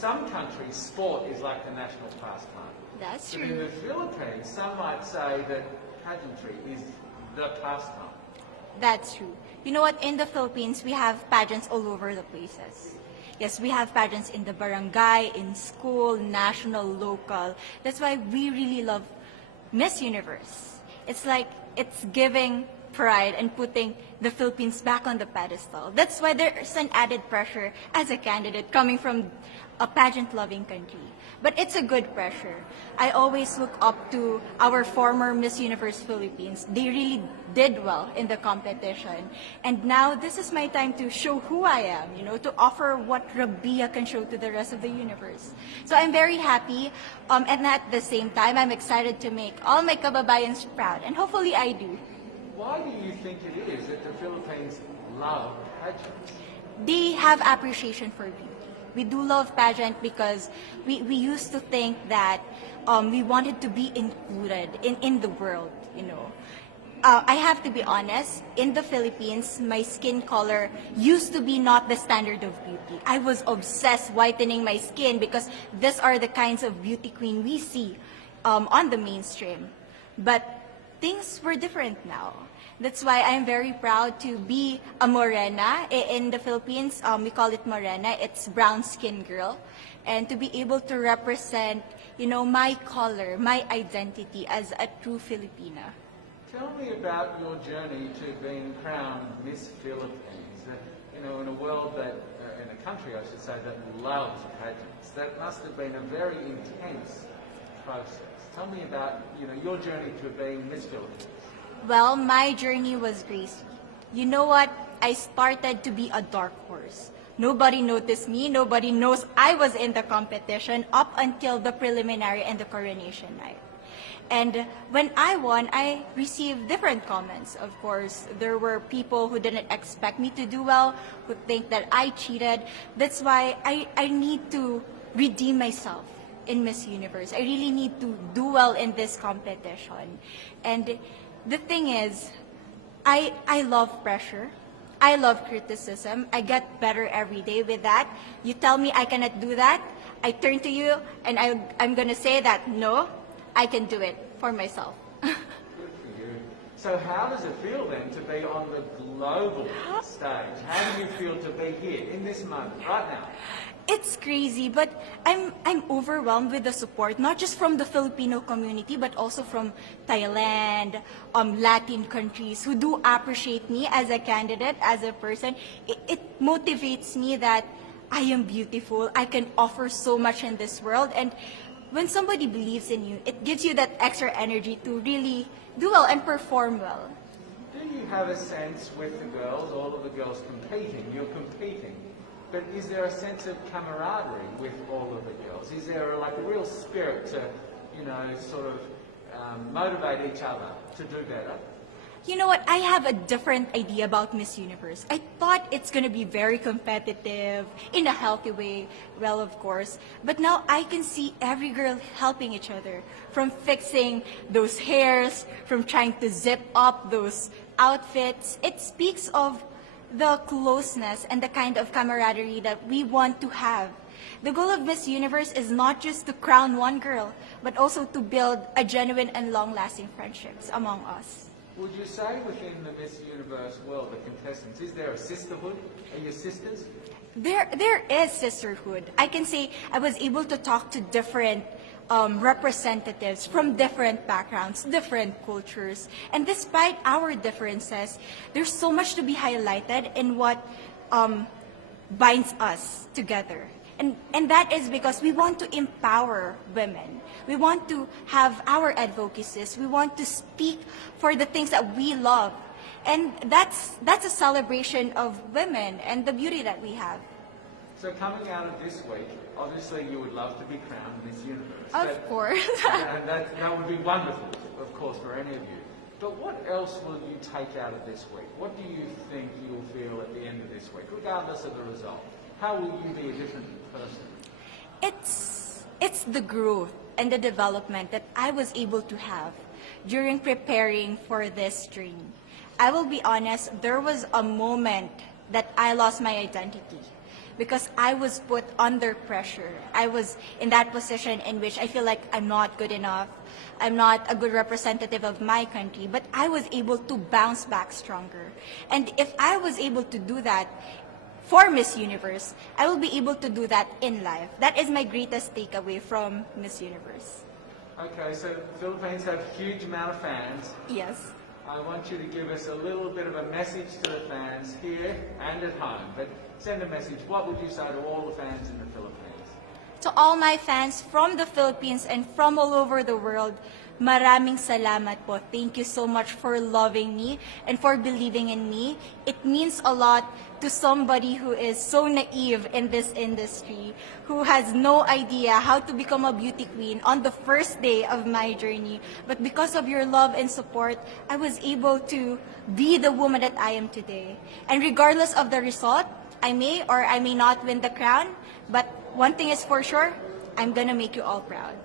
some countries, sport is like the national pastime. That's But in true. the Philippines, some might say that pageantry is the pastime. That's true. You know what? In the Philippines, we have pageants all over the places. Yes, we have pageants in the barangay, in school, national, local. That's why we really love Miss Universe. It's like it's giving pride and putting the Philippines back on the pedestal. That's why there's an added pressure as a candidate coming from a pageant-loving country. But it's a good pressure. I always look up to our former Miss Universe Philippines. They really did well in the competition. And now this is my time to show who I am, to offer what Rabiya can show to the rest of the universe. So I'm very happy, and at the same time, I'm excited to make all my kababayans proud, and hopefully I do. Why do you think it is that the Philippines love pageants? They have appreciation for beauty. We do love pageant because we used to think that we wanted to be included in the world. I have to be honest, in the Philippines, my skin color used to be not the standard of beauty. I was obsessed whitening my skin because these are the kinds of beauty queen we see on the mainstream. But things were different now. That's why I'm very proud to be a morena. In the Philippines, we call it morena. It's brown skin girl. And to be able to represent, my color, my identity as a true Filipina. Tell me about your journey to being crowned Miss Philippines. In a world that, in a country I should say, that loves pageants. That must have been a very intense process. Tell me about, your journey to being Miss Philippines. Well, my journey was crazy. You know what? I started to be a dark horse. Nobody noticed me. Nobody knows I was in the competition up until the preliminary and the coronation night. And when I won, I received different comments. Of course, there were people who didn't expect me to do well, who think that I cheated. That's why I need to redeem myself in Miss Universe. I really need to do well in this competition. And the thing is, I love pressure. I love criticism. I get better every day with that. You tell me I cannot do that, I turn to you and I'm going to say that, no, I can do it for myself. Good for you. So how does it feel then to be on the global stage? How do you feel to be here in this moment, right now? It's crazy, but I'm overwhelmed with the support, not just from the Filipino community, but also from Thailand, Latin countries who do appreciate me as a candidate, as a person. It motivates me that I am beautiful, I can offer so much in this world, and when somebody believes in you, it gives you that extra energy to really do well and perform well. Do you have a sense with the girls, all of the girls competing, you're competing, but is there a sense of camaraderie with all of the girls? Is there a real spirit to, sort of motivate each other to do better? You know what? I have a different idea about Miss Universe. I thought it's going to be very competitive, in a healthy way, well, of course. But now I can see every girl helping each other, from fixing those hairs, from trying to zip up those outfits. It speaks of the closeness and the kind of camaraderie that we want to have. The goal of Miss Universe is not just to crown one girl, but also to build a genuine and long-lasting friendships among us. Would you say within the Miss Universe world, the contestants, is there a sisterhood? Are you sisters? There is sisterhood. I can say I was able to talk to different representatives from different backgrounds, different cultures. And despite our differences, there's so much to be highlighted in what binds us together. And that is because we want to empower women. We want to have our advocacies. We want to speak for the things that we love. And that's a celebration of women and the beauty that we have. So coming out of this week, obviously you would love to be crowned Miss Universe. Of course. And that would be wonderful, of course, for any of you. But what else will you take out of this week? What do you think you'll feel at the end of this week, regardless of the result? How will you be a different person? It's the growth and the development that I was able to have during preparing for this dream. I will be honest, there was a moment that I lost my identity. because I was put under pressure. I was in that position in which I feel like I'm not good enough. I'm not a good representative of my country, but I was able to bounce back stronger. And if I was able to do that for Miss Universe, I will be able to do that in life. That is my greatest takeaway from Miss Universe. Okay, so Philippines have a huge amount of fans. Yes. I want you to give us a little bit of a message to the fans here and at home. But send a message. What would you say to all the fans in the Philippines? To all my fans from the Philippines and from all over the world, maraming salamat po. Thank you so much for loving me and for believing in me. It means a lot to somebody who is so naive in this industry, who has no idea how to become a beauty queen on the first day of my journey. But because of your love and support, I was able to be the woman that I am today. And regardless of the result, I may or I may not win the crown, but one thing is for sure, I'm gonna make you all proud.